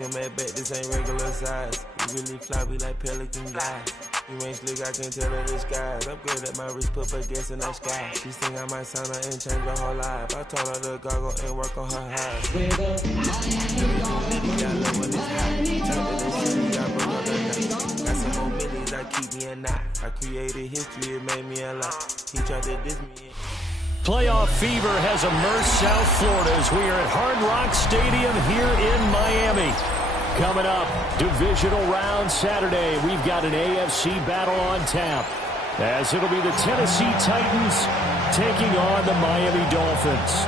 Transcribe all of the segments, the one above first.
Mad bet this ain't regular size. You really floppy like pelican guy. You ain't slick, I can tell her the skies. Upgrade at my wrist, put her gas in the sky. She think I might sign her and change her whole life. I told her to goggle and work on her eyes. Got some more millies that keep me a knot. I created history, it made me a lot. He tried to diss me. Playoff fever has immersed South Florida as we are at Hard Rock Stadium here in Miami. Coming up, Divisional round Saturday, we've got an AFC battle on tap, as it'll be the Tennessee Titans taking on the Miami Dolphins.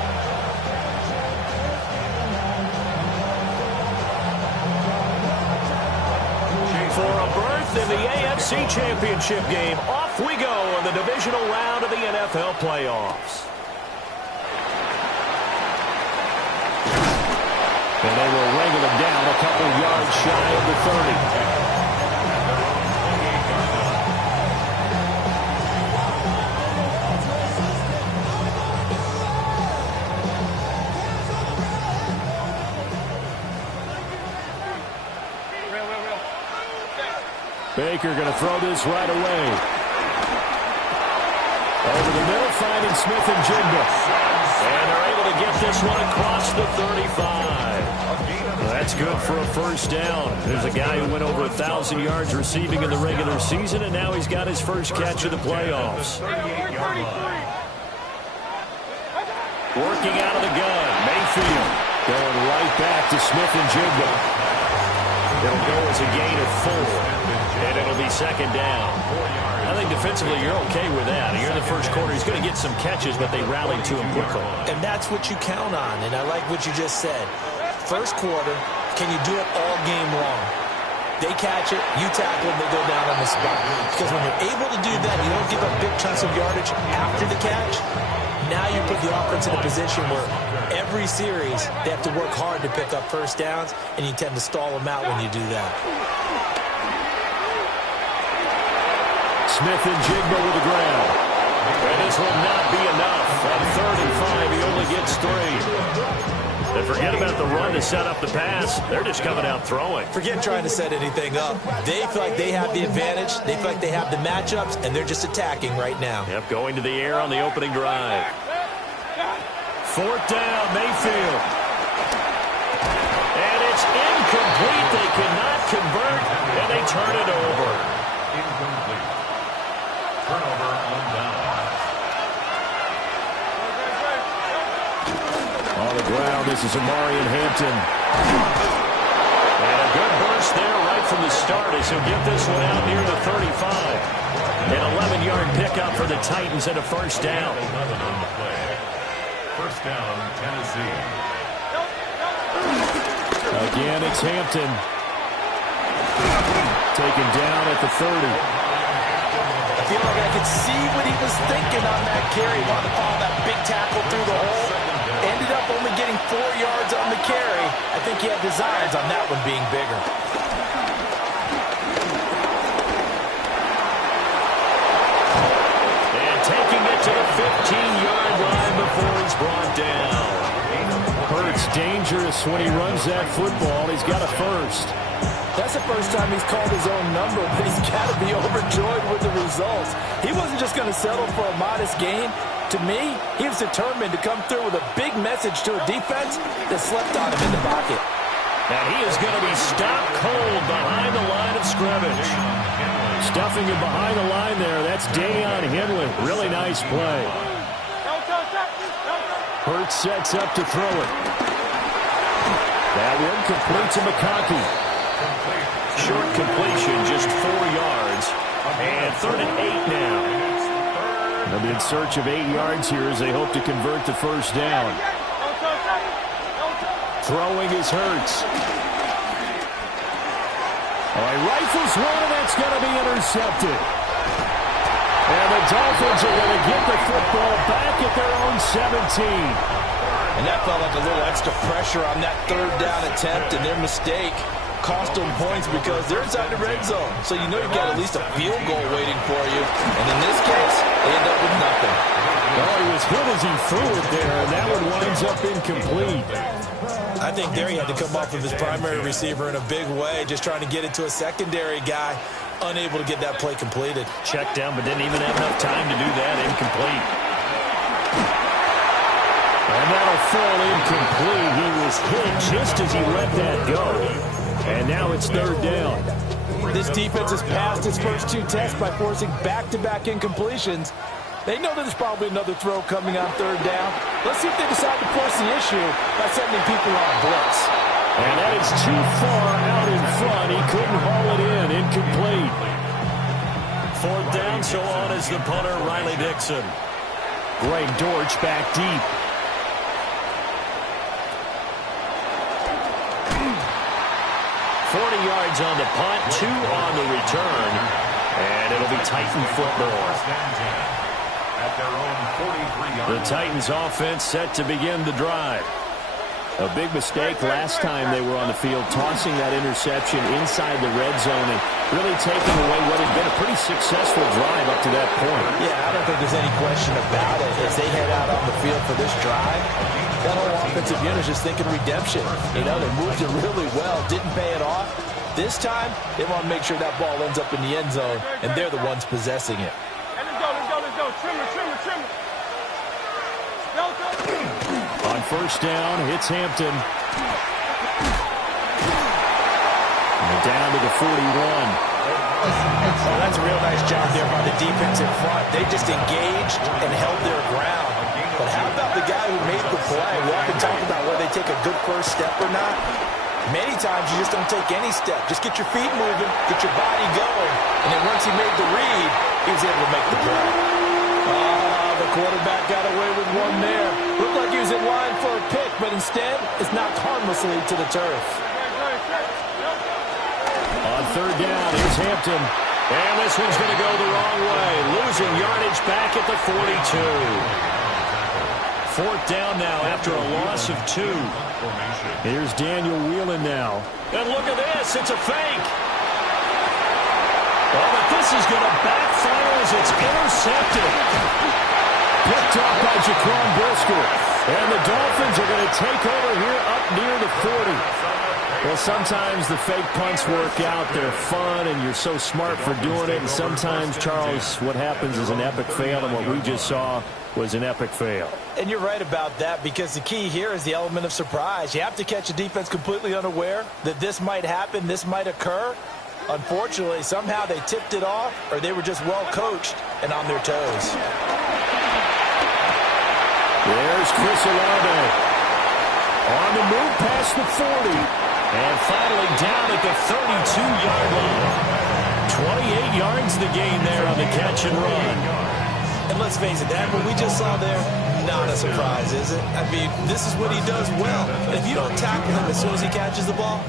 For a berth in the AFC Championship game, off we go in the divisional round of the NFL playoffs. And they will wrangle them down a couple yards shy of the 30. Baker going to throw this right away. Over the middle, finding Smith and Jigba. And they're able to get this one across the 35. That's good for a first down. There's a guy who went over 1,000 yards receiving in the regular season, and now he's got his first catch of the playoffs. Working out of the gun, Mayfield going right back to Smith and Jigba. It'll go as a gain of 4, and it'll be second down. I think defensively you're okay with that. Here in the first quarter, he's going to get some catches, but they rallied to him quickly. And that's what you count on, and I like what you just said. First quarter, can you do it all game long? They catch it, you tackle them, they go down on the spot. Because when you're able to do that, you don't give up big chunks of yardage after the catch. Now you put the offense in a position where every series they have to work hard to pick up first downs, and you tend to stall them out when you do that. Smith and Jigba with the ground. And this will not be enough. On 3rd and 5, he only gets 3. And forget about the run to set up the pass. They're just coming out throwing. Forget trying to set anything up. They feel like they have the advantage. They feel like they have the matchups, and they're just attacking right now. Yep, going to the air on the opening drive. 4th down, Mayfield. And it's incomplete. They cannot convert, and they turn it over. Incomplete. Turnover on down. On the ground, this is Amari and Hampton. And a good burst there right from the start as he'll get this one out near the 35. An 11-yard pickup for the Titans and a first down. 11 on the play. First down, Tennessee. Again, it's Hampton. Taken down at the 30. I feel like I could see what he was thinking on that carry. Wanted to follow that big tackle through the hole. Ended up only getting 4 yards on the carry. I think he had designs on that one being bigger. And taking it to the 15-yard line before he's brought down. Hurts dangerous when he runs that football. He's got a first. That's the first time he's called his own number, but he's got to be overjoyed with the results. He wasn't just going to settle for a modest gain. To me, he was determined to come through with a big message to a defense that slept on him in the pocket. And he is going to be stopped cold behind the line of scrimmage. Stuffing him behind the line there. That's Deion Henley. Really nice play. Hurts sets up to throw it. That one complete to McConkey. Short completion, just 4 yards. And 3rd and 8 now. They'll be in search of 8 yards here as they hope to convert the first down. Throwing is Hurts. Oh, he rifles one, and that's going to be intercepted. And the Dolphins are going to get the football back at their own 17. And that felt like a little extra pressure on that 3rd down attempt, and their mistake cost them points because they're inside the red zone. So you know you've got at least a field goal waiting for you. And in this case, they end up with nothing. Oh, he was hit as he threw it there, and that one winds up incomplete. I think there he had to come off of his primary receiver in a big way, just trying to get it to a secondary guy, unable to get that play completed. Checked down, but didn't even have enough time to do that. Incomplete. And that'll fall incomplete. He was hit just as he let that go. And now it's third down. This defense has passed its first two tests by forcing back-to-back incompletions. They know that there's probably another throw coming on third down. Let's see if they decide to force the issue by sending people on blitz. And that is too far out in front. He couldn't haul it in. Incomplete. Fourth down, so on is the punter, Riley Dixon. Greg Dortch back deep. Yards on the punt, 2 on the return, and it'll be Titan football. The Titans offense set to begin the drive. A big mistake last time they were on the field, tossing that interception inside the red zone and really taking away what had been a pretty successful drive up to that point. Yeah, I don't think there's any question about it. As they head out on the field for this drive, that whole offensive unit is just thinking redemption. You know, they moved it really well, didn't pay it off. This time, they want to make sure that ball ends up in the end zone, and they're the ones possessing it. Hey, let's go. Trimmer. On first down, it's Hampton. And down to the 41. Oh, that's a real nice job there by the defense in front. They just engaged and held their ground. But how about the guy who made the play? We often talk about whether they take a good first step or not. Many times you just don't take any step. Just get your feet moving, get your body going, and then once he made the read, he was able to make the play. The quarterback got away with one there. Looked like he was in line for a pick, but instead it's knocked harmlessly to the turf. On third down, here's Hampton. And this one's going to go the wrong way. Losing yardage back at the 42. Fourth down now after a loss of 2. Here's Daniel Whelan now. And look at this. It's a fake. Oh, but this is going to backfire as it's intercepted. Picked up by Jaquan Brisker. And the Dolphins are going to take over here up near the 40. Well, sometimes the fake punts work out. They're fun, and you're so smart for doing it. And sometimes, Charles, what happens is an epic fail, and what we just saw was an epic fail. And you're right about that, because the key here is the element of surprise. You have to catch a defense completely unaware that this might happen, this might occur. Unfortunately, somehow they tipped it off, or they were just well coached and on their toes. There's Chris Olave. On the move past the 40. And finally down at the 32-yard line. 28 yards the gain there on the catch and run. And let's face it, that what we just saw there, not a surprise, is it? I mean, this is what he does well. And if you don't tackle him as soon as he catches the ball,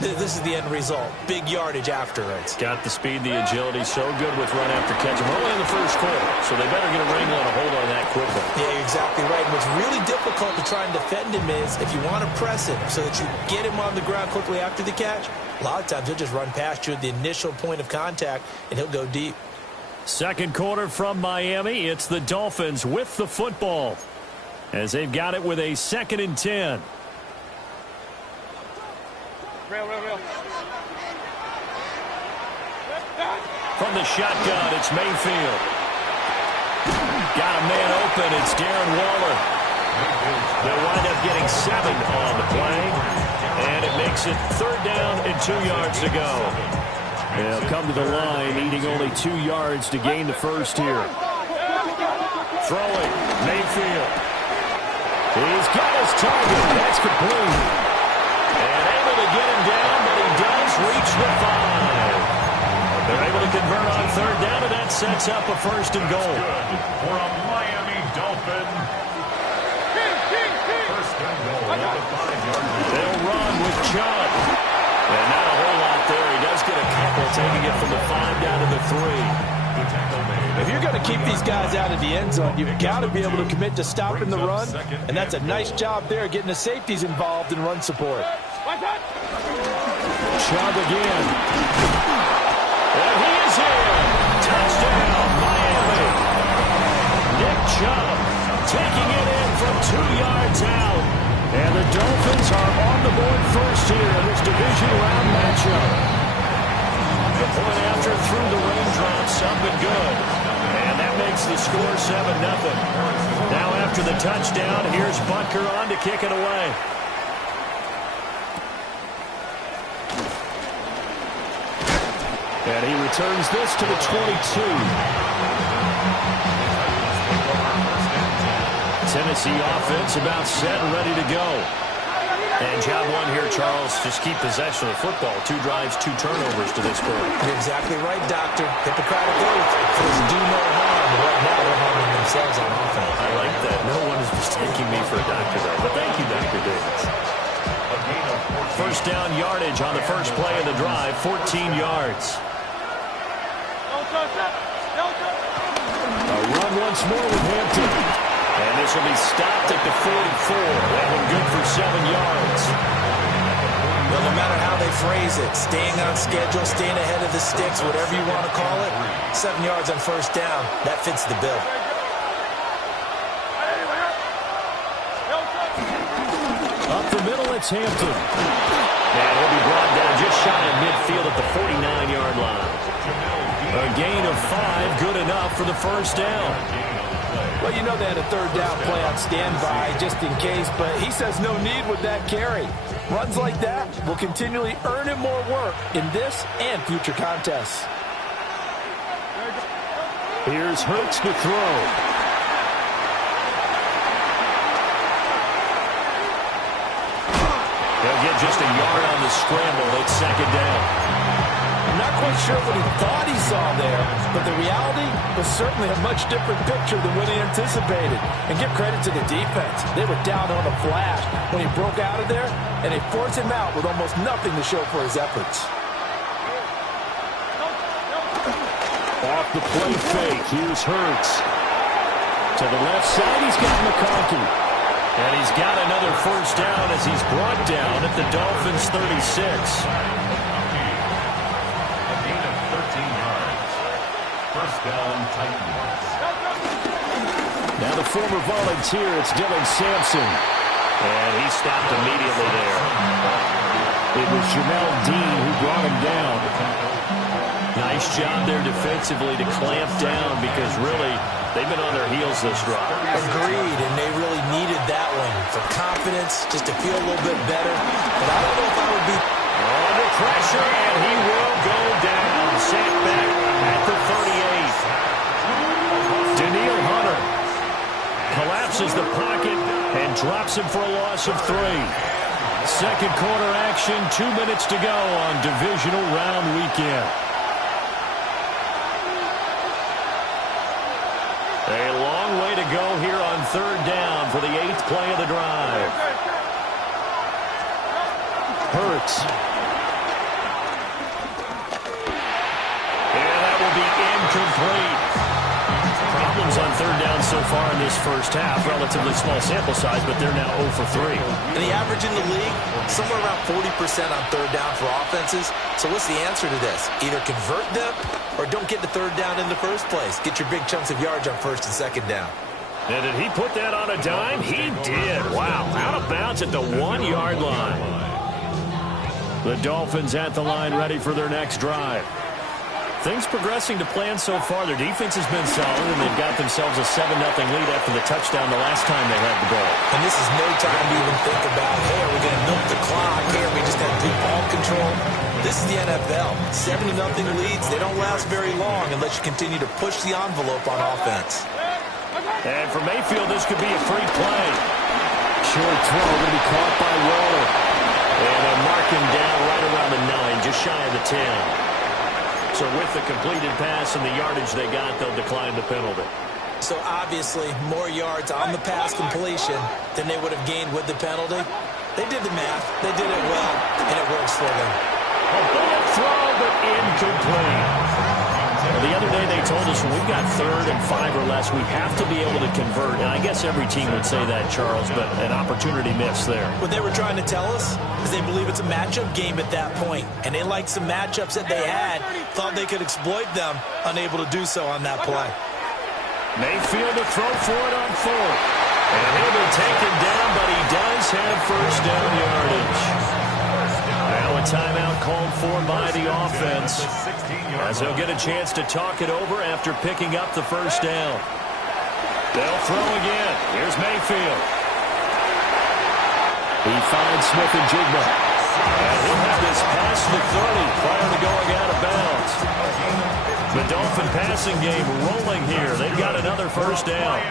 this is the end result. Big yardage afterwards. Got the speed, the agility, so good with run after catch. We're only in the first quarter, so they better get a wrangle and a hold on that quickly. Yeah, you're exactly right. And what's really difficult to try and defend him is if you want to press him so that you get him on the ground quickly after the catch, a lot of times he'll just run past you at the initial point of contact, and he'll go deep. Second quarter from Miami. It's the Dolphins with the football as they've got it with a 2nd and 10. Real. From the shotgun, it's Mayfield. Got a man open. It's Darren Waller. They'll wind up getting 7 on the play. And it makes it 3rd down and 2 yards to go. They'll come to the line, needing only 2 yards to gain the first here. Throwing, Mayfield. He's got his target. That's complete. And able to get him down, but he does reach the 5. They're able to convert on 3rd down, and that sets up a 1st and goal. Good for a Miami Dolphin. 1st and goal at the 5-yard line. They'll run with Chubb. And not a whole lot there. He does get a couple, taking it from the 5 down to the 3. If you're going to keep these guys out of the end zone, you've got to be able to commit to stopping the run, and that's a nice job there, getting the safeties involved in run support. Chubb again. And he is in. Touchdown, Miami. Nick Chubb taking it in from 2 yards out. And the Dolphins are on the board first here in this division round matchup. The point after through the raindrops up and good. And that makes the score 7-0. Now after the touchdown, here's Butker on to kick it away. And he returns this to the 22. Tennessee offense about set and ready to go. And job one here, Charles, just keep possession of the football. 2 drives, 2 turnovers to this point. You're exactly right, Doctor. Hippocratic oath. First do no harm. Right now they're harming themselves on offense. I like that. No one is mistaking me for a doctor, though. But thank you, Dr. Davis. First down yardage on the first play of the drive, 14 yards. A run once more with Hampton. And this will be stopped at the 44. That one good for 7 yards. Well, no matter how they phrase it, staying on schedule, staying ahead of the sticks, whatever you want to call it, 7 yards on first down, that fits the bill. Up the middle, it's Hampton. And he'll be brought down just shy of midfield at the 49-yard line. A gain of 5, good enough for the first down. Well, you know they had a third down play on standby just in case, but he says no need with that carry. Runs like that will continually earn him more work in this and future contests. Here's Hurts to throw. They'll get just a yard on the scramble. It's second down. I'm not quite sure what he thought he saw there, but the reality was certainly a much different picture than what he anticipated. And give credit to the defense. They were down on a flash when he broke out of there, and they forced him out with almost nothing to show for his efforts. Off the play fake, here's Hurts. To the left side, he's got McConkey. And he's got another first down as he's brought down at the Dolphins' 36. Now the former volunteer, it's Dylan Sampson. And he stopped immediately there. It was Jamel Dean who brought him down. Nice job there defensively to clamp down because really they've been on their heels this drive. Agreed, and they really needed that one for confidence, just to feel a little bit better. But I don't know if I would be under pressure, and he will go down. Sacked back at the 38. Daniil Hunter collapses the pocket and drops him for a loss of 3. Second quarter action, 2 minutes to go on divisional round weekend. A long way to go here on third down for the 8th play of the drive. Hurts. And that will be incomplete. Problems on third down so far in this first half. Relatively small sample size, but they're now 0 for 3. And the average in the league, somewhere around 40% on third down for offenses. So what's the answer to this? Either convert them or don't get the third down in the first place. Get your big chunks of yards on first and second down. And did he put that on a dime? He did. Wow. Out of bounds at the 1-yard line. The Dolphins at the line ready for their next drive. Things progressing to plan so far. Their defense has been solid, and they've got themselves a 7-0 lead after the touchdown the last time they had the ball. And this is no time to even think about, hey, are we going to milk the clock here? We just have good ball control. This is the NFL. 7-0 leads. They don't last very long unless you continue to push the envelope on offense. And for Mayfield, this could be a free play. Short throw going to be caught by Waller. And they mark him down right around the 9, just shy of the 10. So with the completed pass and the yardage they got, they'll decline the penalty. So obviously, more yards on the pass completion than they would have gained with the penalty. They did the math. They did it well, and it works for them. A bullet throw, but incomplete. The other day they told us when we've got 3rd and 5 or less, we have to be able to convert. And I guess every team would say that, Charles, but an opportunity missed there. What they were trying to tell us is they believe it's a matchup game at that point. And they liked some matchups that they had, thought they could exploit them, unable to do so on that play. Mayfield to throw for it on fourth. And he'll be taken down, but he does have first down yardage. Now a timeout called for by the offense, as they'll get a chance to talk it over after picking up the first down. They'll throw again. Here's Mayfield. He finds Smith and Jigba. And he'll have this past the 30 prior to going out of bounds. The Dolphin passing game rolling here. They've got another first down.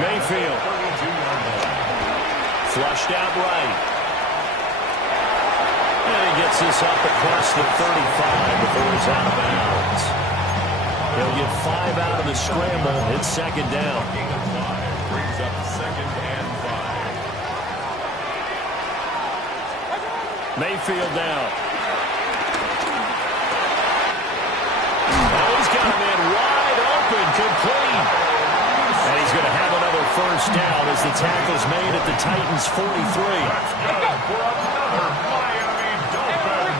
Mayfield. Flushed out right. And he gets this up across the 35 before he's out of bounds. He'll get 5 out of the scramble. It's second down. Brings up second and 5. Mayfield now. Oh, he's got a man wide open, complete. And he's going to have another first down as the tackle's made at the Titans' 43. Let's go for another Miami Dolphin.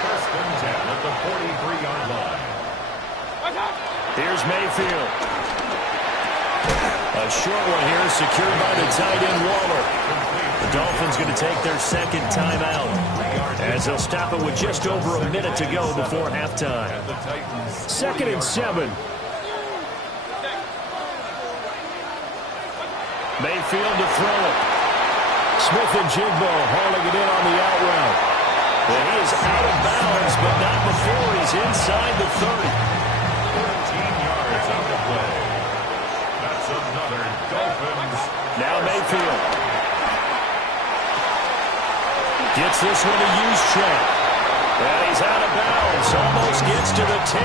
First and 10 at the 43-yard line. Here's Mayfield. A short one here, secured by the tight end Waller. The Dolphins going to take their second timeout, as they'll stop it with just over a minute to go before halftime. Second and 7. Mayfield to throw it. Smith and Jigba hauling it in on the out route. And he is out of bounds, but not before he's inside the 30. 14 yards out of play. That's another Dolphins. Now Mayfield gets this one to use check. And he's out of bounds. Almost gets to the 10.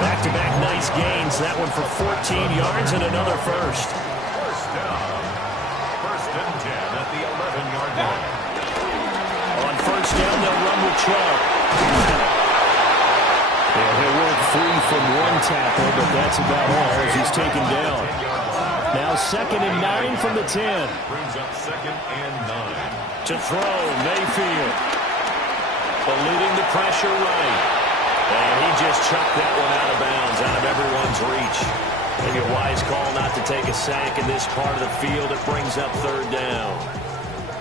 Back-to-back nice gains. That one for 14 yards and another first. First down. First and 10 at the 11-yard line. On first down, they'll run with Chubb. And he'll work free from one tackle, but that's about all as he's taken down. Now second and 9 from the 10. Brings up second and 9. To throw, Mayfield. Eluding the pressure right. And he just chucked that one out of bounds, out of everyone's reach. Maybe a wise call not to take a sack in this part of the field. It brings up third down.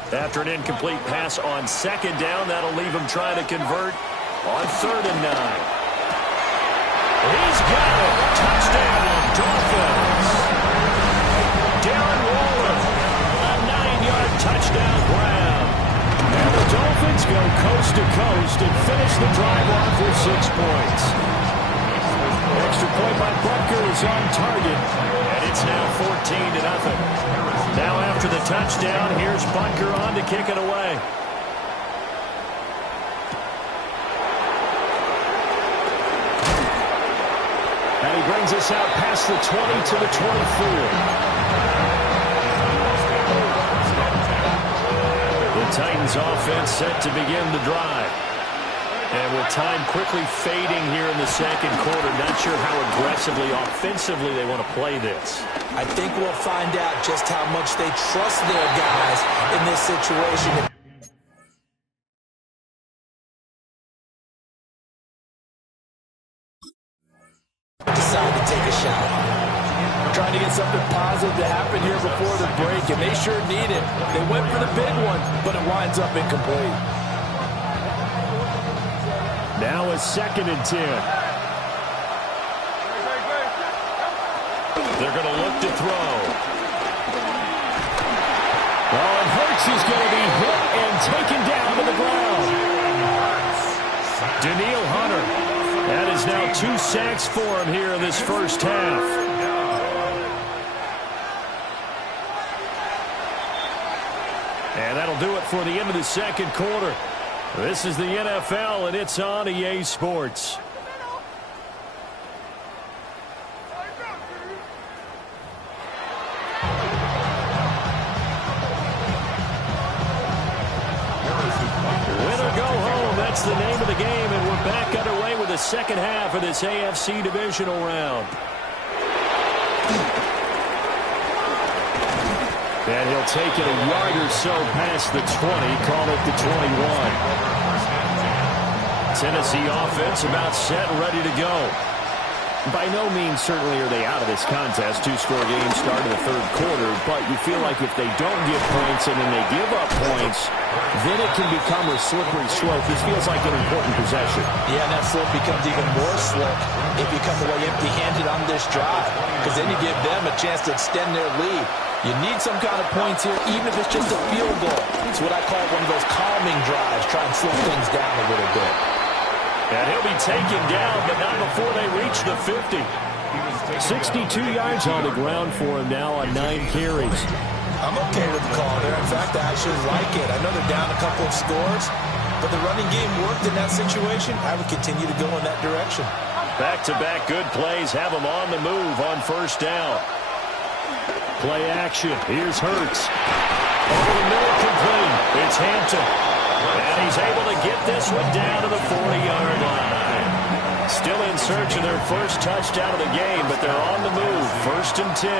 After an incomplete pass on second down, that'll leave him trying to convert on third and 9. He's got it. Touchdown, Dolphins. Darren Waller, a 9-yard touchdown grab. And the Dolphins go coast to coast and finish the drive off with 6 points. Extra point by Butker is on target, and it's now 14-0. Now after the touchdown, here's Butker on to kick it away. And he brings us out past the 20 to the 24. The Titans offense set to begin the drive. And with time quickly fading here in the second quarter, not sure how aggressively, offensively they want to play this. I think we'll find out just how much they trust their guys in this situation. Decide to take a shot. Trying to get something positive to happen here before the break, and they sure need it. They went for the big one, but it winds up incomplete. Now a second and 10. They're going to look to throw. Oh, and Hurts is going to be hit and taken down to the ground. Daniil Hunter. That is now 2 sacks for him here in this first half. And that'll do it for the end of the second quarter. This is the NFL, and it's on EA Sports. Win or go home, that's the name of the game, and we're back underway with the second half of this AFC Divisional round. And he'll take it a yard or so past the 20, call it the 21. Tennessee offense about set and ready to go. By no means certainly are they out of this contest. Two-score game start of the third quarter, but you feel like if they don't get points and then they give up points, then it can become a slippery slope. This feels like an important possession. Yeah, and that slope becomes even more slick if you come away empty-handed on this drive, because then you give them a chance to extend their lead. You need some kind of points here, even if it's just a field goal. It's what I call one of those calming drives, try and slow things down a little bit. And he'll be taken down, but not before they reach the 50. 62 yards on the ground for him now on 9 carries. I'm okay with the call there. In fact, I actually like it. I know they're down a couple of scores, but the running game worked in that situation. I would continue to go in that direction. Back-to-back good plays have him on the move on first down. Play action. Here's Hurts. Over the middle, complete. It's Hampton. And he's able to get this one down to the 40-yard line. Still in search of their first touchdown of the game, but they're on the move. 1st and 10.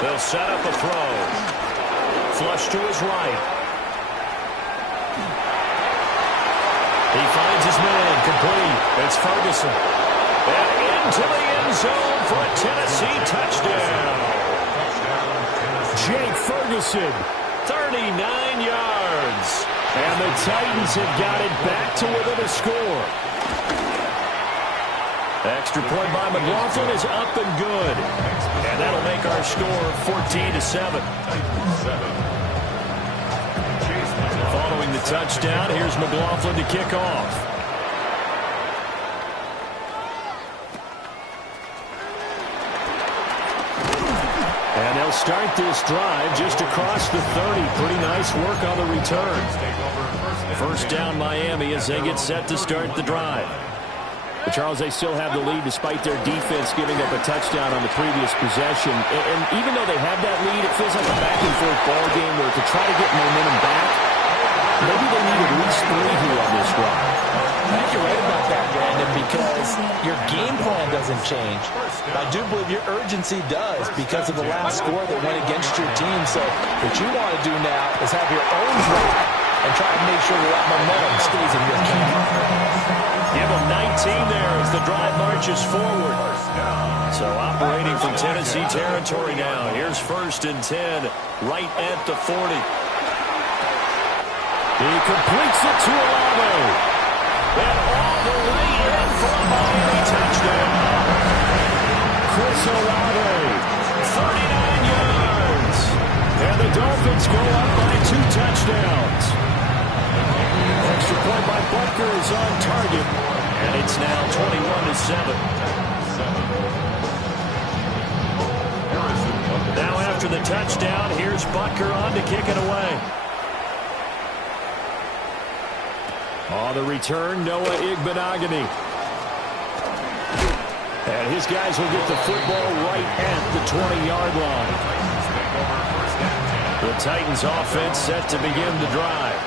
They'll set up a throw. Flush to his right. He finds his man. Complete. It's Ferguson. And into the end zone for a Tennessee touchdown. Jake Ferguson. 39 yards. And the Titans have got it back to within a score. Extra point by McLaughlin is up and good. And that'll make our score 14-7. Following the touchdown, here's McLaughlin to kick off. And they'll start this drive just across the 30. Pretty nice work on the return. First down Miami as they get set to start the drive. But Charles, they still have the lead despite their defense giving up a touchdown on the previous possession. And even though they have that lead, it feels like a back-and-forth ball game where to try to get momentum back, maybe they need at least 3 here on this drive. I think you're right about that, Brandon, because your game plan doesn't change. I do believe your urgency does because of the last score that went against your team. So what you want to do now is have your own drive and try to make sure that momentum stays in your camp. Give them 19 there as the drive marches forward. So operating from Tennessee territory now. Here's 1st and 10, right at the 40. He completes it to Olave. And all the way in for a Miami touchdown. Chris Olave, 39 yards. And the Dolphins go up by 2 touchdowns. Extra point by Butker is on target. And it's now 21-7. Now after the touchdown, here's Butker on to kick it away. On the return, Noah Igbenogany. And his guys will get the football right at the 20-yard line. The Titans offense set to begin the drive.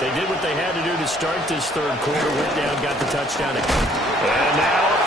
They did what they had to do to start this third quarter. Went down, got the touchdown. And now